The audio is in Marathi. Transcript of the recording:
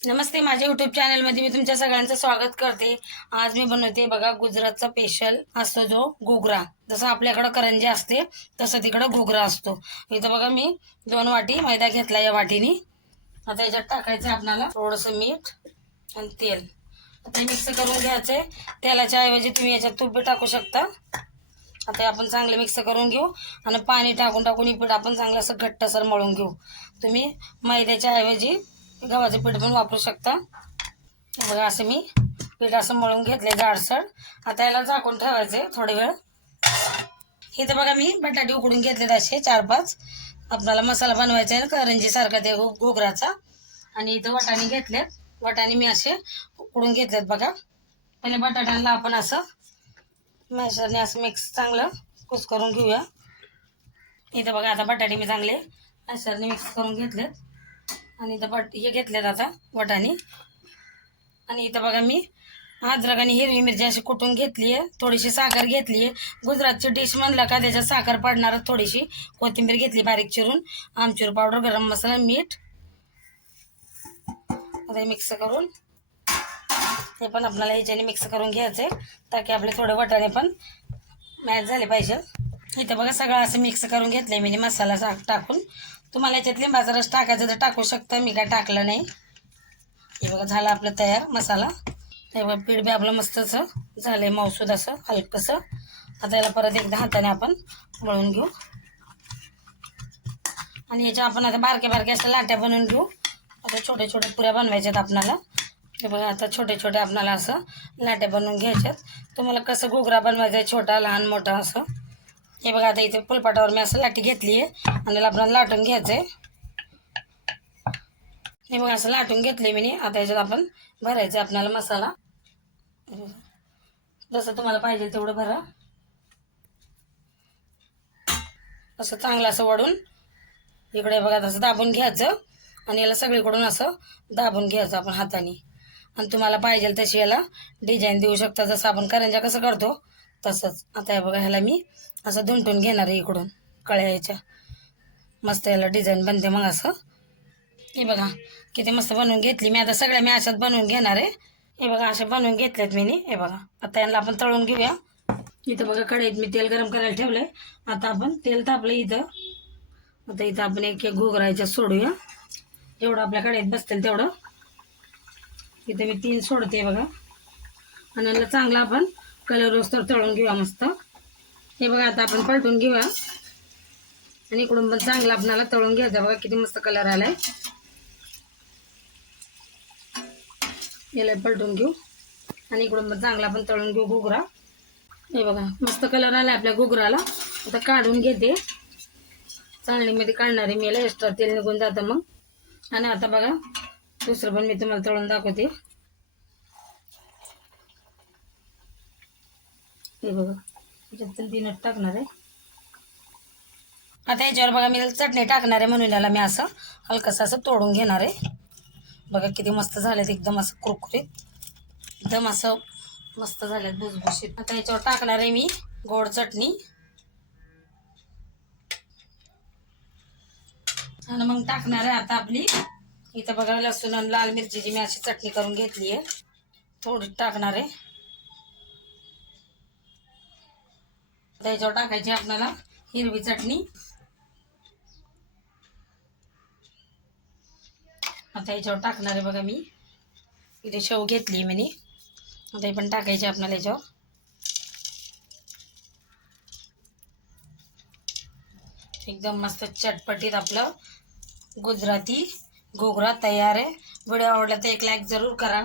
नमस्ते माझ्या युट्यूब चॅनलमध्ये मी तुमच्या सगळ्यांचं स्वागत करते. आज मी बनवते बघा गुजरातचा स्पेशल असतो जो घोगरा. जसं आपल्याकडं करंजी असते तसं तिकडं घोगरा असतो. इथं बघा मी दोन वाटी मैदा घेतला या वाटीने. आता याच्यात टाकायचं आपल्याला थोडंसं मीठ आणि तेल. आता मिक्स करून घ्यायचंय. तेलाच्या ऐवजी तुम्ही याच्यात तूप बी टाकू शकता. आता आपण चांगलं मिक्स करून घेऊ आणि पाणी टाकून टाकून इपीठ पीठ आपण चांगलं असं घट्टसर मळून घेऊ. तुम्ही मैद्याच्या ऐवजी गव्हाचं पीठ पण वापरू शकता. बघा असं मी पीठ असं मळून घेतले जाडसर. आता याला झाकून ठेवायचे थोडे वेळ. इथं बघा मी बटाटे उकडून घेतलेत असे चार पाच आपल्याला मसाला बनवायचा आहे ना करंजीसारखा ते घोगराचा आणि इथं वाटाणे घेतलेत. वाटाणे मी असे उकडून घेतलेत बघा. पहिले बटाट्यांना आपण असं मॅशरने असं मिक्स चांगलं कुस करून घेऊया. इथं बघा आता बटाटे मी चांगले मॅशरने मिक्स करून घेतलेत. आणि इथं बट हे घेतल्यात आता वटाणे. आणि इथं बघा मी अद्रक आणि हिरवी मिरची अशी कुटून घेतली आहे थोडीशी साखर घेतली आहे गुजरातची डिश म्हणलं का त्याच्यात साखर पडणारच थोडीशी. कोथिंबीर घेतली बारीक चिरून. आमचूर पावडर गरम मसाला मीठ. आता मिक्स करून. ते पण आपल्याला याच्याने मिक्स करून घ्यायचे ताकी आपले थोडे वटाणे पण मॅच झाले पाहिजे. इथं बघा सगळं असं मिक्स करून घेतलंय मी मसाला सा टाकून. तुम्हाला याच्यात लिंबाचा रस टाकायचा तर टाकू शकता मी काय टाकलं नाही. हे बघा झालं आपलं तयार मसाला. तेव्हा बघा पीठ बी आपलं मस्तच झालं आहे मौसूद असं हलकंसं. आता याला परत एकदा हाताने आपण मळून घेऊ. आणि याच्या आपण आता बारक्या बारक्या अशा लाट्या बनवून घेऊ. आता छोटे छोटे पुऱ्या बनवायच्यात आपणाला. हे बघा आता छोटे छोटे आपणाला असं लाट्या बनवून घ्यायच्यात. तुम्हाला कसं घोगरा बनवायचा आहे छोटा लहान मोठा असं. हे बघा आता इथे फुलपाटावर मी असं लाटी घेतली आहे आणि त्याला आपल्याला लाटून घ्यायचं आहे हे बघा असं लाटून घेतले मी आता याच्यात आपण भरायचं आहे आपल्याला मसाला. जसं तुम्हाला पाहिजे तेवढं भरा. असं चांगलं असं वडून इकडे बघा असं दाबून घ्यायचं आणि याला सगळीकडून असं दाबून घ्यायचं आपण हाताने. आणि तुम्हाला पाहिजे तशी याला डिझाईन देऊ शकता. जसं आपण करंजा कसं करतो तसंच. आता हे बघा ह्याला मी असं दुमटून घेणार आहे इकडून कळ्या याच्या. मस्त याला डिझाईन बनते मग असं. हे बघा किती मस्त बनवून घेतली मी. आता सगळ्या मी अशात बनवून घेणार आहे. हे बघा असे बनवून घेतलेत मी हे बघा आता यांना आपण तळून घेऊया. इथं बघा कढईत मी तेल गरम करायला ठेवलंय. आता आपण तेल तापलं इथं. आता इथं आपण एक एक घोगरायच्या सोडूया. जेवढं आपल्या कढईत बसतील तेवढं. इथं मी तीन सोडते बघा. आणि याला आपण कलर रोस्तर तळून घेऊया मस्त. हे बघा आता आपण पलटून घेऊया. आणि इकडून पण चांगला आपणाला तळून घ्यायचा बघा किती मस्त कलर आलाय. याला पलटून घेऊ. आणि इकडून पण चांगला आपण तळून घेऊ घुगरा. हे बघा मस्त कलर आलाय आपल्या घुगराला. आता काढून घेते. चाळणीमध्ये काढणारे मी याला एक्स्ट्रा तेल निघून जातं मग. आणि आता बघा दुसरं पण मी तुम्हाला तळून दाखवते. हे बघा. याच्यात पण टाकणार आहे. आता याच्यावर बघा मी चटणी टाकणार आहे म्हणून याला मी असं हलकंसं असं तोडून घेणार आहे. बघा किती मस्त झालेत एकदम असं कुरकुरीत. एकदम असं मस्त झालेत भुसभुशीत. आता याच्यावर टाकणार आहे मी गोड चटणी. आणि मग टाकणार आहे आता आपली इथं बघा लसूण आणि लाल मिरचीची मी अशी चटणी करून घेतली आहे थोडी टाकणार आहे. त्याच्यावर टाकायची आपल्याला हिरवी चटणी. आता याच्यावर टाकणार आहे बघा मी. इथे शेव घेतली मी आता हे पण टाकायची आपल्याला याच्यावर. एकदम मस्त चटपटीत आपलं गुजराती घोगरा तयार आहे. व्हिडिओ आवडला तर एक लाईक जरूर करा.